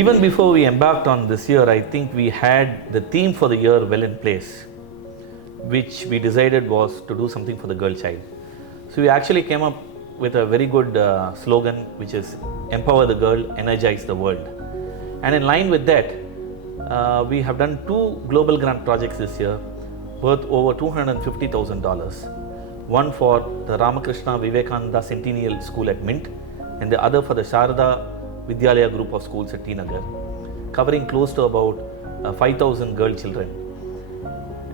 Even before we embarked on this year, I think we had the theme for the year well in place, which we decided was to do something for the girl child. So we actually came up with a very good slogan, which is empower the girl, energize the world. And in line with that, we have done 2 global grant projects this year worth over $250,000. One for the Ramakrishna Vivekananda Centennial School at Mint, and the other for the Sharada Vidyalaya group of schools at T Nagar, covering close to about 5,000 girl children.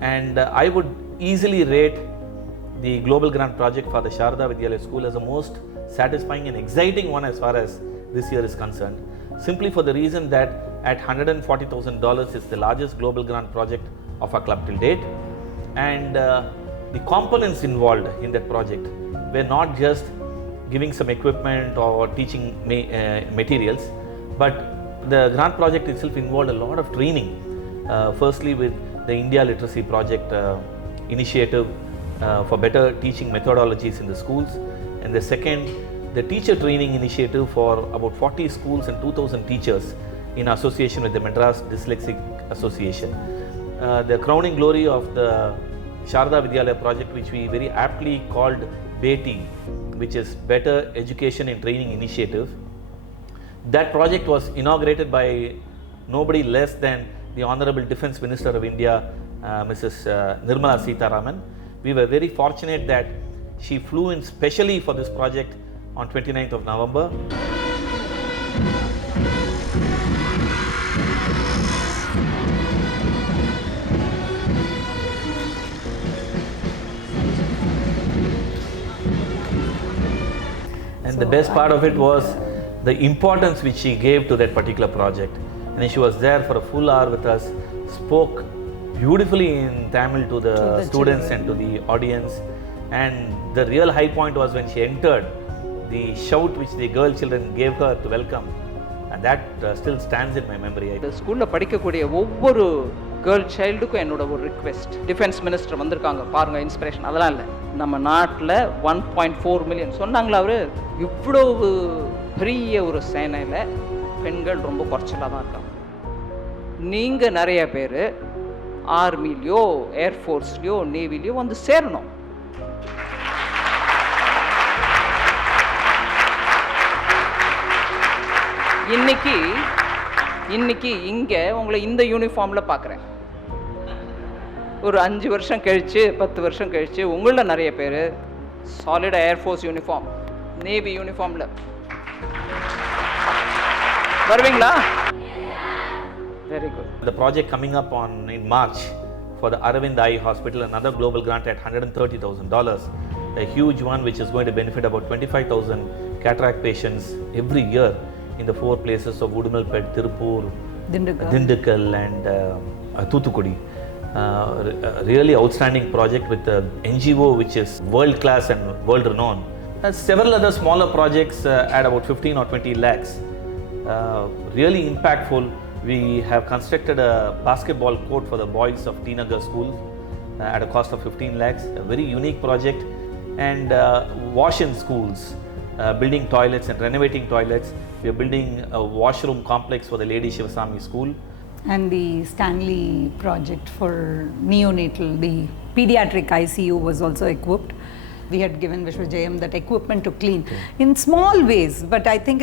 And I would easily rate the global grant project for the Sharada Vidyalaya school as the most satisfying and exciting one as far as this year is concerned, simply for the reason that at $140,000 is the largest global grant project of our club till date. And the components involved in that project were not just giving some equipment or teaching materials, but the grant project itself involved a lot of training. Firstly, with the India Literacy Project initiative for better teaching methodologies in the schools, and the second, the teacher training initiative for about 40 schools and 2,000 teachers in association with the Madras Dyslexic Association. The crowning glory of the Sharada Vidyalaya project, which we very aptly called BETI, which is Better Education and Training Initiative. That project was inaugurated by nobody less than the Honorable Defence Minister of India, Mrs. Nirmala Sitharaman. We were very fortunate that she flew in specially for this project on 29th of November. And the best part of it was the importance which she gave to that particular project. And she was there for a full hour with us, spoke beautifully in Tamil to the students and to the audience. And the real high point was when she entered, the shout which the girl children gave her to welcome. And that still stands in my memory. The school படிக்கக்கூடிய ஒவ்வொரு girl சைல்டுக்கும் என்னோட ஒரு request, defence minister வந்திருக்காங்க பாருங்க, inspiration அதெல்லாம் இல்லை, நம்ம நாட்டில் 1.4 மில்லியன் சொன்னாங்களா அவரு, இவ்வளவு பெரிய ஒரு சேனையில் பெண்கள் ரொம்ப குறைச்சலாக தான் இருக்காங்க. நீங்கள் நிறைய பேர் ஆர்மிலையோ ஏர்ஃபோர்ஸ்லையோ நேவிலையோ வந்து சேரணும். இன்னைக்கு இங்கே உங்களை இந்த யூனிஃபார்மில் பார்க்குறேன். ஒரு 5 வருஷம் கழித்து 10 வருஷம் கழித்து உங்களில் நிறைய பேர் சாலிடாக ஏர்ஃபோர்ஸ் யூனிஃபார்ம், நேவி யூனிஃபார்மில் வருவீங்களா? Very good. The project coming up in March for the Aravind Eye Hospital, another global grant at $130,000, a huge one which is going to benefit about 25,000 cataract patients every year in the 4 places of Udumalpet, Tirupur, Dindigul and Thoothukudi. Really outstanding project with the NGO which is world class and world renowned. Several other smaller projects at about 15 or 20 lakhs. Really impactful. We have constructed a basketball court for the boys of T Nagar school at a cost of 15 lakhs, a very unique project. And wash-in schools, building toilets and renovating toilets. We are building a washroom complex for the Lady Shivasami school. And the Stanley project for neonatal, the pediatric ICU was also equipped. We had given Vishwajayam that equipment to clean in small ways, but I think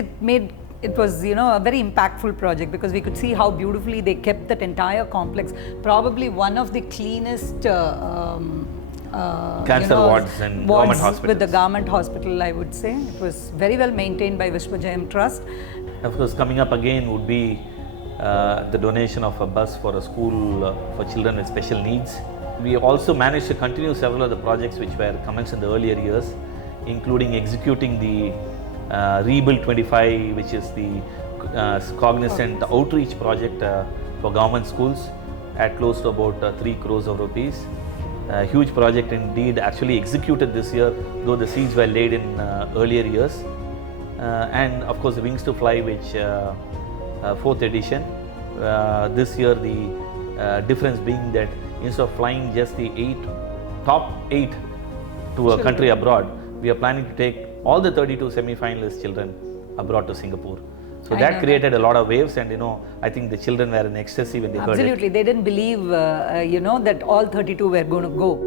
it was, a very impactful project because we could see how beautifully they kept that entire complex, probably one of the cleanest cancer wards and government hospitals. With the government hospital, I would say. It was very well maintained by Vishwajayam Trust. Of course, coming up again would be the donation of a bus for a school for children with special needs. We also managed to continue several of the projects which were commenced in the earlier years, including executing the Rebuild 25, which is the cognizant outreach project for government schools at close to about 3 crores of rupees. A huge project indeed, actually executed this year, though the seeds were laid in earlier years. And of course the Wings to Fly, which 4th edition. This year the difference being that instead of flying just the top 8 to a country abroad, we are planning to take all the 32 semi-finalist children abroad to Singapore. So that created a lot of waves, and I think the children were in ecstasy when they heard it. Absolutely. They didn't believe, that all 32 were going to go.